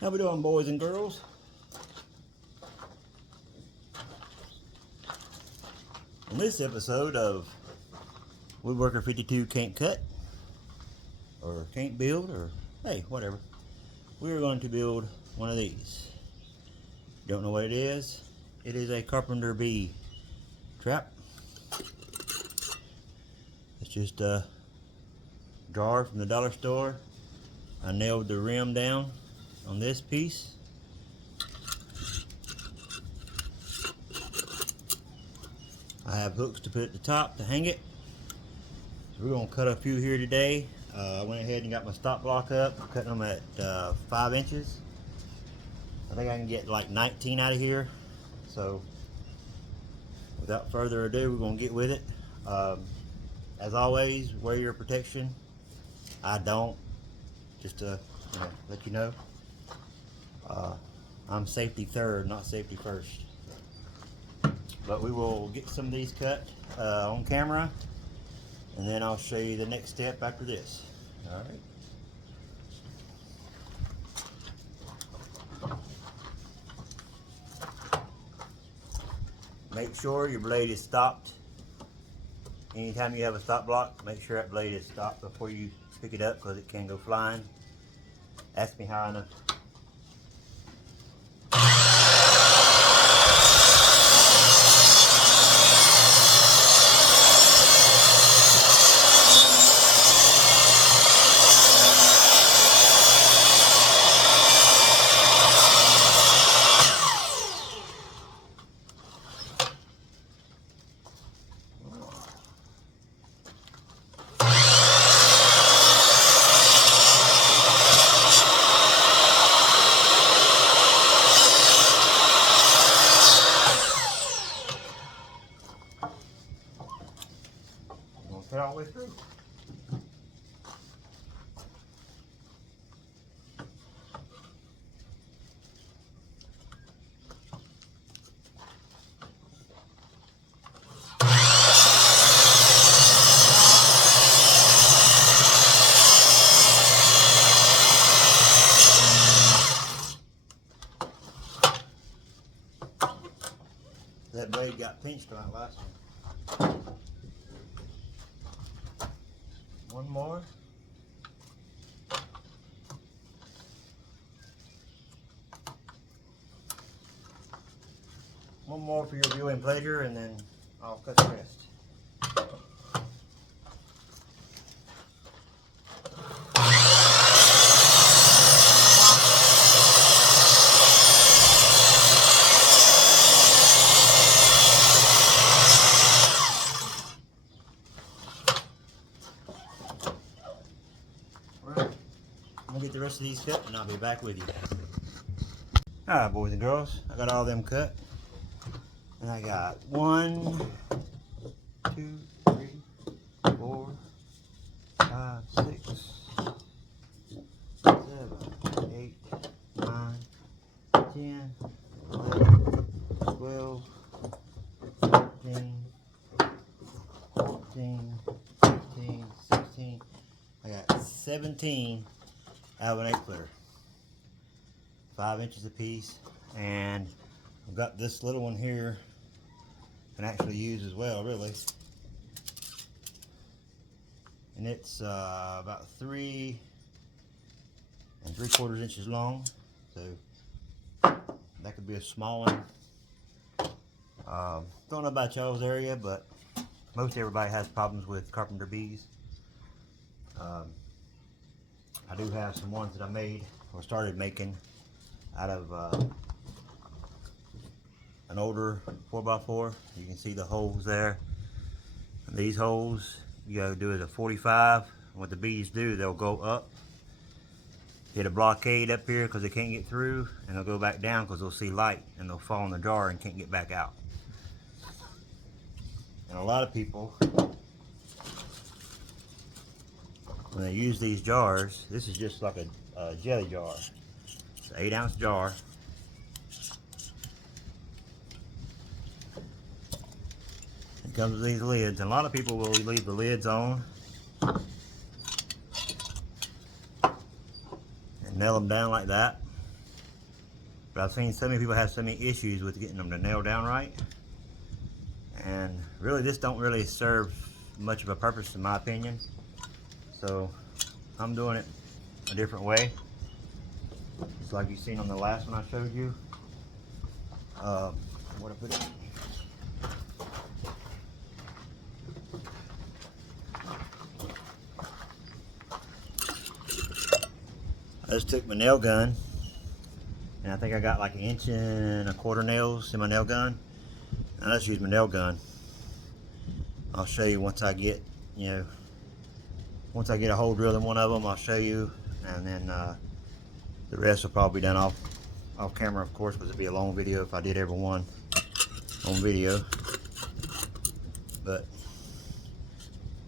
How we doing, boys and girls? In this episode of Woodworker 52 Can't Cut, or Can't Build, or hey, whatever, we're going to build one of these. Don't know what it is? It is a Carpenter bee trap. It's just a jar from the dollar store. I nailed the rim down on this piece. I have hooks to put at the top to hang it. So we're going to cut a few here today. I went ahead and got my stop block up, cutting them at 5 inches. I think I can get like 19 out of here. So without further ado, we're going to get with it. As always, wear your protection. I don't, just to let you know. I'm safety third, not safety first. But we will get some of these cut on camera, and then I'll show you the next step after this. All right. Make sure your blade is stopped. Anytime you have a stop block, make sure that blade is stopped before you pick it up, because it can go flying. Ask me how I know. Cut all the way through. That blade got pinched on that last one. One more. One more for your viewing pleasure, and then I'll cut the rest. I'm gonna get the rest of these cut and I'll be back with you. Alright, boys and girls, I got all them cut. And I got 1, 2, 3, 4, 5, 6, 7, 8, 9, 10, 11, 12, 13, 14, 15, 16. I got 17 out of an 8-footer, 5 inches a piece, and I've got this little one here can actually use as well, really, and it's about 3 3/4 inches long, so that could be a small one. Don't know about y'all's area, but most everybody has problems with carpenter bees. I do have some ones that I made or started making out of an older 4x4. You can see the holes there. And these holes, you gotta do is a 45. What the bees do, they'll go up, hit a blockade up here because they can't get through, and they'll go back down because they'll see light, and they'll fall in the jar and can't get back out. And a lot of people, when they use these jars, this is just like a jelly jar. It's an 8-ounce jar. It comes with these lids, and a lot of people will leave the lids on and nail them down like that. But I've seen so many people have so many issues with getting them to nail down right. And really this don't really serve much of a purpose in my opinion. So I'm doing it a different way. Just like you've seen on the last one I showed you. What I put it? I just took my nail gun, and I think I got like 1.25 inch nails in my nail gun. And I just use my nail gun. I'll show you once I get, once I get a hole drilled in one of them, I'll show you, and then the rest will probably be done off camera, of course, because it'd be a long video if I did every one on video. But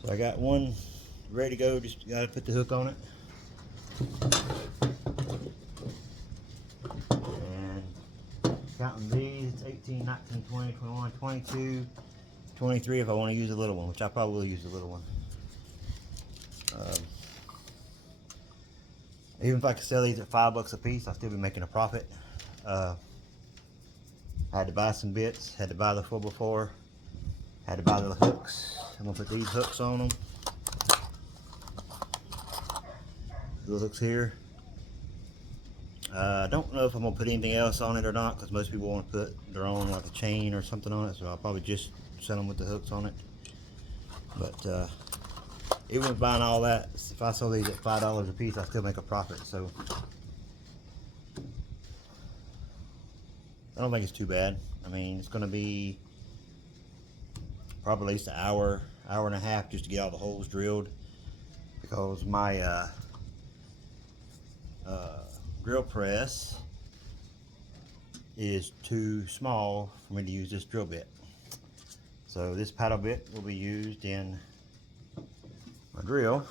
so I got one ready to go. Just got to put the hook on it. And counting these, it's 18, 19, 20, 21, 22, 23 if I want to use a little one, which I probably will use the little one. Even if I could sell these at $5 a piece, I'll still be making a profit. I had to buy some bits, had to buy the 4x4, had to buy the hooks. I'm gonna put these hooks on them. The hooks here. I don't know if I'm gonna put anything else on it or not, because most people want to put their own, like a chain or something on it. So I'll probably just sell them with the hooks on it. But even with buying all that, if I sold these at $5 a piece, I still make a profit. So I don't think it's too bad. I mean, it's gonna be probably at least an hour, hour and a half just to get all the holes drilled, because my drill press is too small for me to use this drill bit. So this paddle bit will be used in my drill.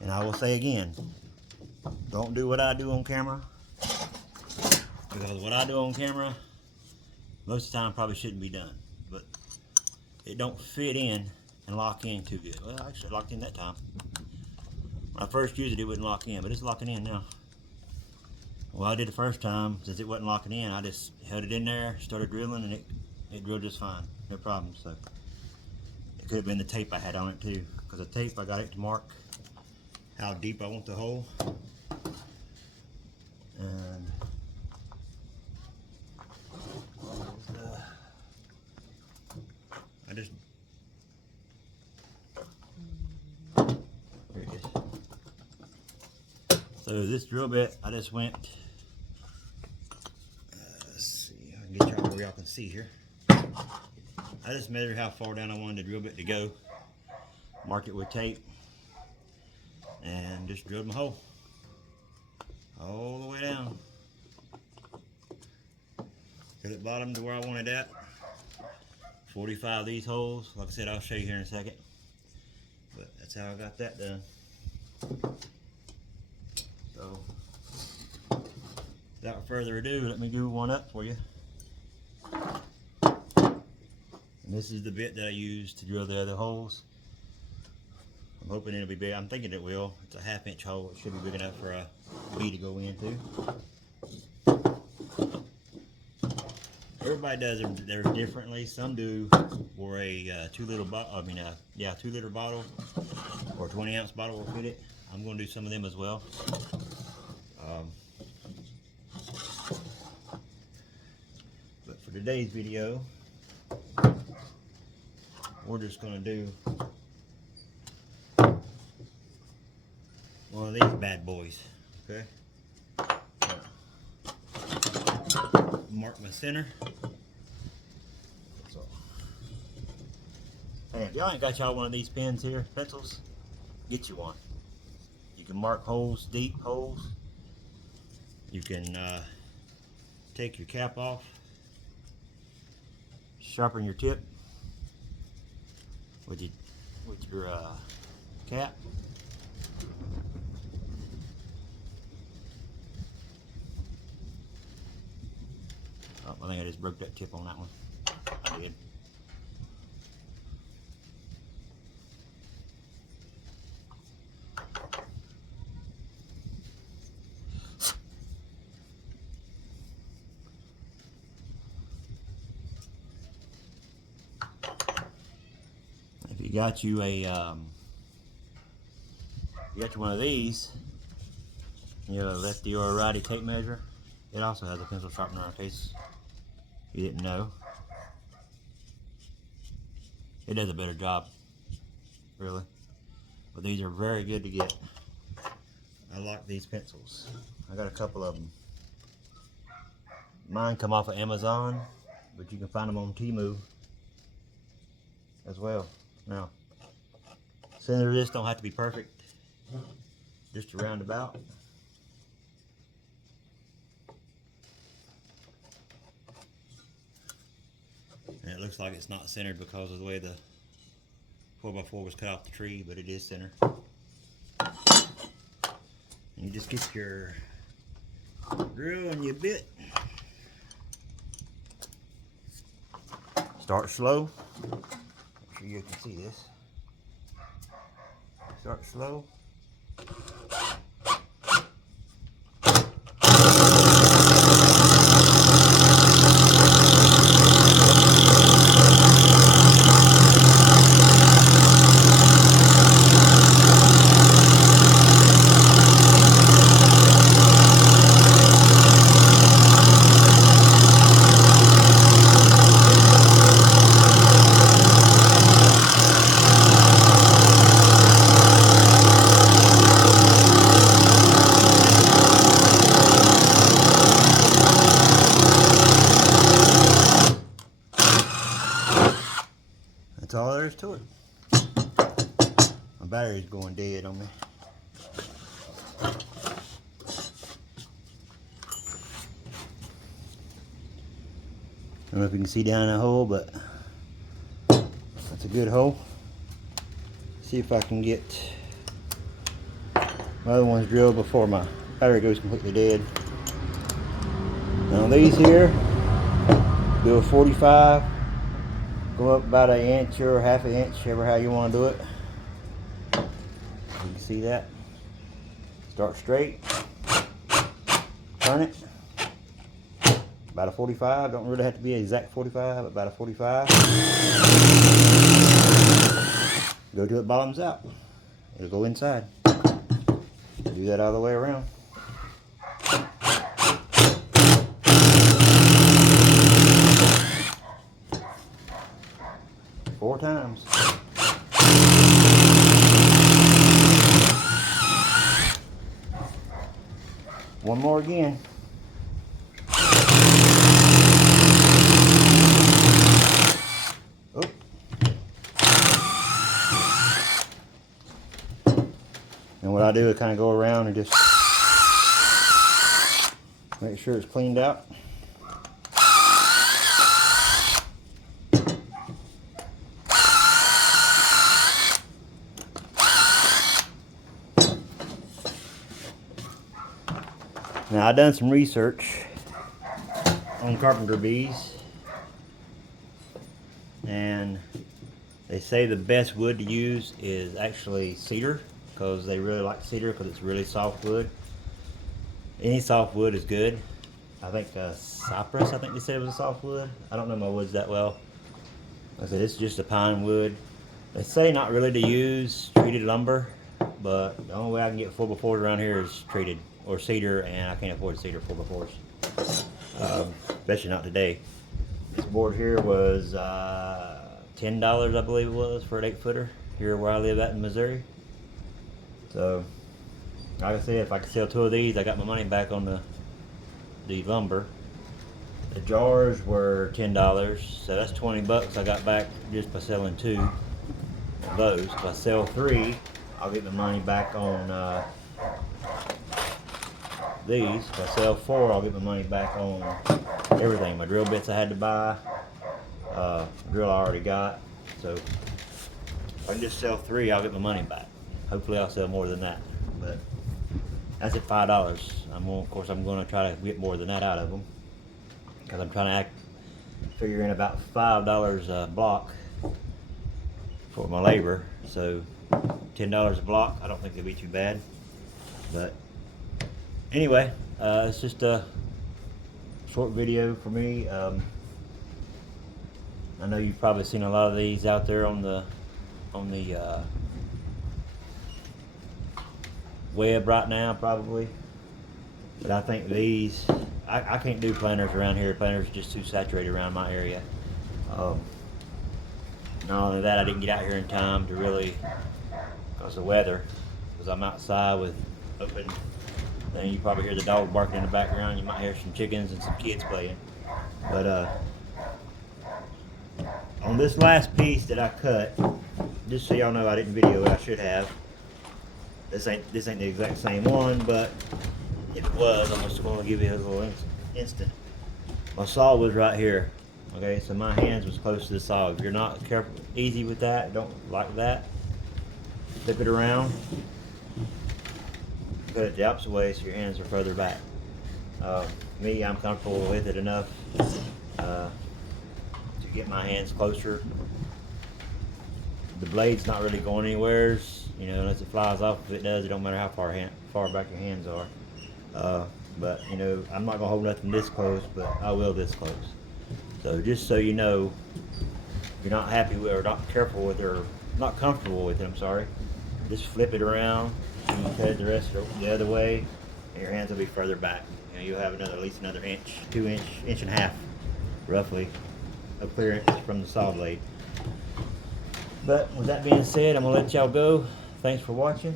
And I will say again, don't do what I do on camera, because what I do on camera most of the time probably shouldn't be done, but it don't fit in and lock in too good. Well, actually it locked in that time. When I first used it, it wouldn't lock in, but it's locking in now. Well, I did the first time, since it wasn't locking in, I just held it in there, started drilling, and it drilled just fine, no problem. So it could have been the tape I had on it too, because the tape I got it to mark how deep I want the hole. And I just, here it is. So this drill bit, I just went, let's see, I can get y'all where y'all can see here. I just measured how far down I wanted the drill bit to go, marked it with tape, and just drilled my hole all the way down. Cut it bottom to where I wanted that. 45 of these holes. Like I said, I'll show you here in a second. But that's how I got that done. So, without further ado, let me do one up for you. And this is the bit that I used to drill the other holes. I'm hoping it'll be big. I'm thinking it will. It's a 1/2 inch hole. It should be big enough for a bee to go into. Everybody does theirs differently. Some do for a 2 liter bottle. I mean, 2 liter bottle or 20 ounce bottle will fit it. I'm going to do some of them as well. But for today's video, we're just going to do one of these bad boys. Okay. Mark my center. That's all. Hey, if y'all ain't got y'all one of these pens here, pencils, get you one. You can mark holes, deep holes. You can take your cap off, sharpen your tip with your cap. Oh, I think I just broke that tip on that one. I did. got you one of these, lefty or righty tape measure. It also has a pencil sharpener in case you didn't know. It does a better job, really. But these are very good to get. I like these pencils. I got a couple of them. Mine come off of Amazon, but you can find them on Temu as well. Now, center of this don't have to be perfect, just a roundabout. And it looks like it's not centered because of the way the 4x4 was cut off the tree, but it is centered. And you just get your drill and your bit. Start slow. Make sure you can see this. Start slow. That's all there is to it. My battery's going dead on me. I don't know if you can see down in that hole, but that's a good hole. See if I can get my other ones drilled before my battery goes completely dead. Now these here, do a 45. Go up about an inch or half an inch, however how you want to do it. You can see that. Start straight. Turn it. About a 45. Don't really have to be an exact 45, but about a 45. Go till it bottoms out. It'll go inside. Do that all the way around. 4 times. One more again. Oh. And what I do is kind of go around and just make sure it's cleaned out. Now I've done some research on Carpenter bees, and they say the best wood to use is actually cedar, because they really like cedar because it's really soft wood. Any soft wood is good. I think cypress, I think they said was a soft wood. I don't know my woods that well. Like I said, it's just a pine wood. They say not really to use treated lumber, but the only way I can get 4x4s around here is treated or cedar, and I can't afford cedar 4x4s, especially not today. This board here was $10, I believe it was, for an 8-footer here where I live at in Missouri. So, like I said, if I could sell 2 of these, I got my money back on the lumber. The jars were $10, so that's 20 bucks I got back just by selling 2 of those. If I sell 3, I'll get my money back on these. If I sell 4, I'll get my money back on everything. My drill bits I had to buy, drill I already got. So if I can just sell 3, I'll get my money back. Hopefully I'll sell more than that, but that's at $5. Of course I'm going to try to get more than that out of them, because I'm trying to figure in about $5 a block for my labor. So $10 a block, I don't think it'll be too bad. But anyway, it's just a short video for me. I know you've probably seen a lot of these out there on on the web right now, probably. But I think these, I can't do planters around here. Planters are just too saturated around my area. Not only that, I didn't get out here in time to really, because of the weather, because I'm outside with open. Then you probably hear the dog barking in the background. You might hear some chickens and some kids playing. But on this last piece that I cut, just so y'all know, I didn't video it. I should have. This ain't the exact same one, but if it was, I'm just going to give you a little instant. My saw was right here. Okay, so my hands was close to the saw. If you're not careful, easy with that, don't like that, flip it around, put it the opposite way so your hands are further back. Me, I'm comfortable with it enough to get my hands closer. The blade's not really going anywhere, you know, unless it flies off. If it does, it don't matter how far back your hands are. But you know, I'm not gonna hold nothing this close, but I will this close. So just so you know, if you're not happy with, or not careful with, or not comfortable with it, I'm sorry, just flip it around and you cut it the rest the other way, and your hands will be further back. You know, you'll have at least another inch, 2 inch, inch and a half, roughly, of clearance from the saw blade. But with that being said, I'm gonna let y'all go. Thanks for watching.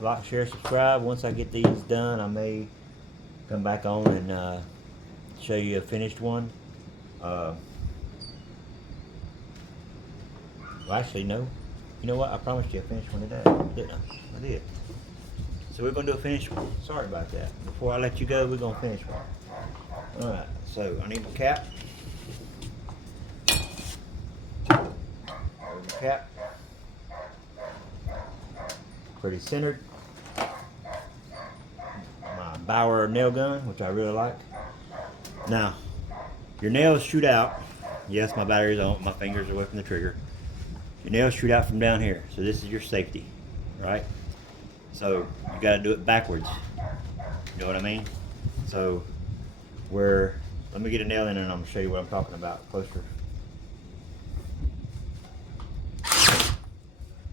Like, share, subscribe. Once I get these done, I may come back on and show you a finished one. Well, actually, no. You know what? I promised you a finished one today, didn't I? I did. So we're going to do a finished one. Sorry about that. Before I let you go, we're going to finish one. Alright, so I need my cap. There's my cap. Pretty centered. My Bauer nail gun, which I really like. Now, your nails shoot out. Yes, my battery's on. My fingers are away from the trigger. Your nails shoot out from down here. So this is your safety, right? So you got to do it backwards. You know what I mean? So let me get a nail in and I'm going to show you what I'm talking about closer.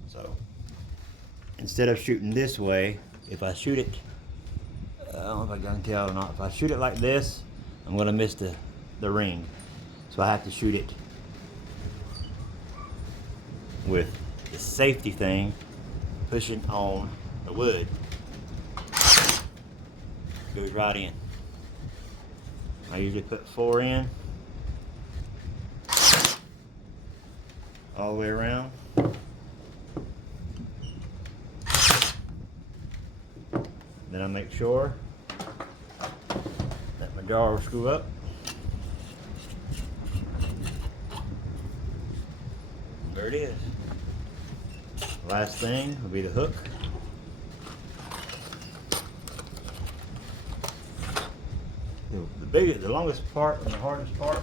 So instead of shooting this way, if I shoot it, I don't know if I can tell or not. If I shoot it like this, I'm going to miss the ring. So I have to shoot it with the safety thing pushing on the wood. Goes right in. I usually put 4 in, all the way around. Then I make sure that my jar will screw up. There it is. Last thing will be the hook. The longest part and the hardest part,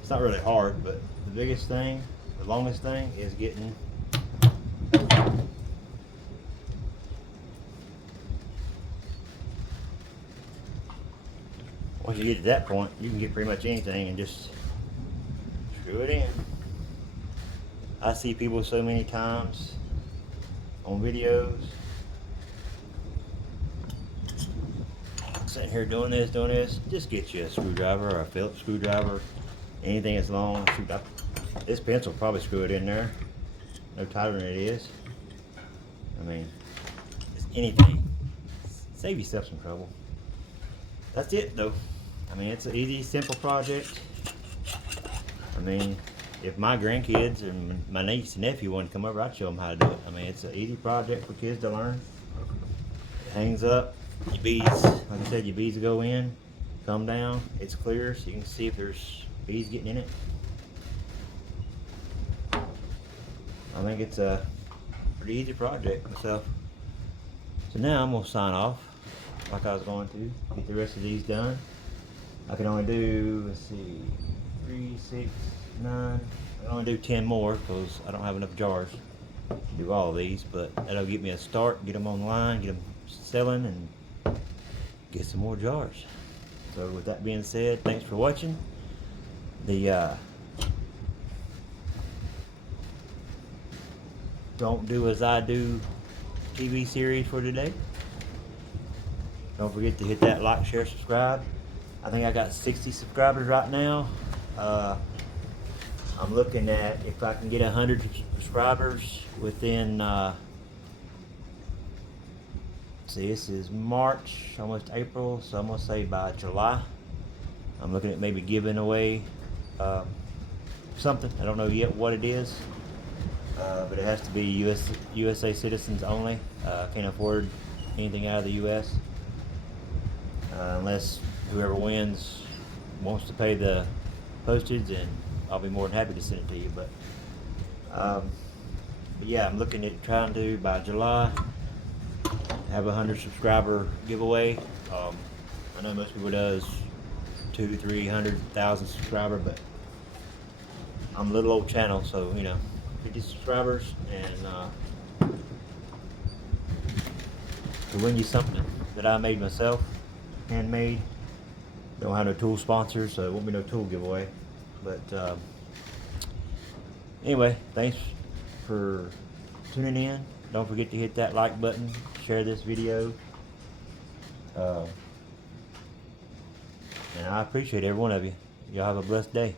it's not really hard, but the biggest thing, the longest thing is getting once you get to that point, you can get pretty much anything and just screw it in. I see people so many times on videos sitting here doing this. Just get you a screwdriver or a Phillips screwdriver, anything that's long. Shoot, this pencil will probably screw it in there. No tighter than it is. I mean, it's anything. Save yourself some trouble. That's it though. I mean, it's an easy, simple project. I mean, if my grandkids and my niece and nephew want to come over, I'd show them how to do it. I mean, it's an easy project for kids to learn. It hangs up. Your beads, like I said, your beads go in, come down. It's clear, so you can see if there's beads getting in it. I think it's a pretty easy project myself. So now I'm going to sign off like I was going to. Get the rest of these done. I can only do, let's see, 3, 6, 9. I can only do 10 more because I don't have enough jars to do all of these, but that'll get me a start, get them online, get them selling, and get some more jars. So with that being said, thanks for watching. Don't Do As I Do TV series for today. Don't forget to hit that like, share, subscribe. I think I got 60 subscribers right now. I'm looking at if I can get 100 subscribers within, see, this is March, almost April, so I'm gonna say by July. I'm looking at maybe giving away something. I don't know yet what it is, but it has to be USA citizens only. Can't afford anything out of the US unless whoever wins wants to pay the postage, and I'll be more than happy to send it to you. But yeah, I'm looking at trying to, by July, have a 100 subscriber giveaway. I know most people does 200,000-300,000 subscriber, but I'm a little old channel, so 50 subscribers, and to win you something that I made myself, handmade. Don't have no tool sponsors, so it won't be no tool giveaway. But anyway, thanks for tuning in. Don't forget to hit that like button, share this video, and I appreciate every one of you. Y'all have a blessed day.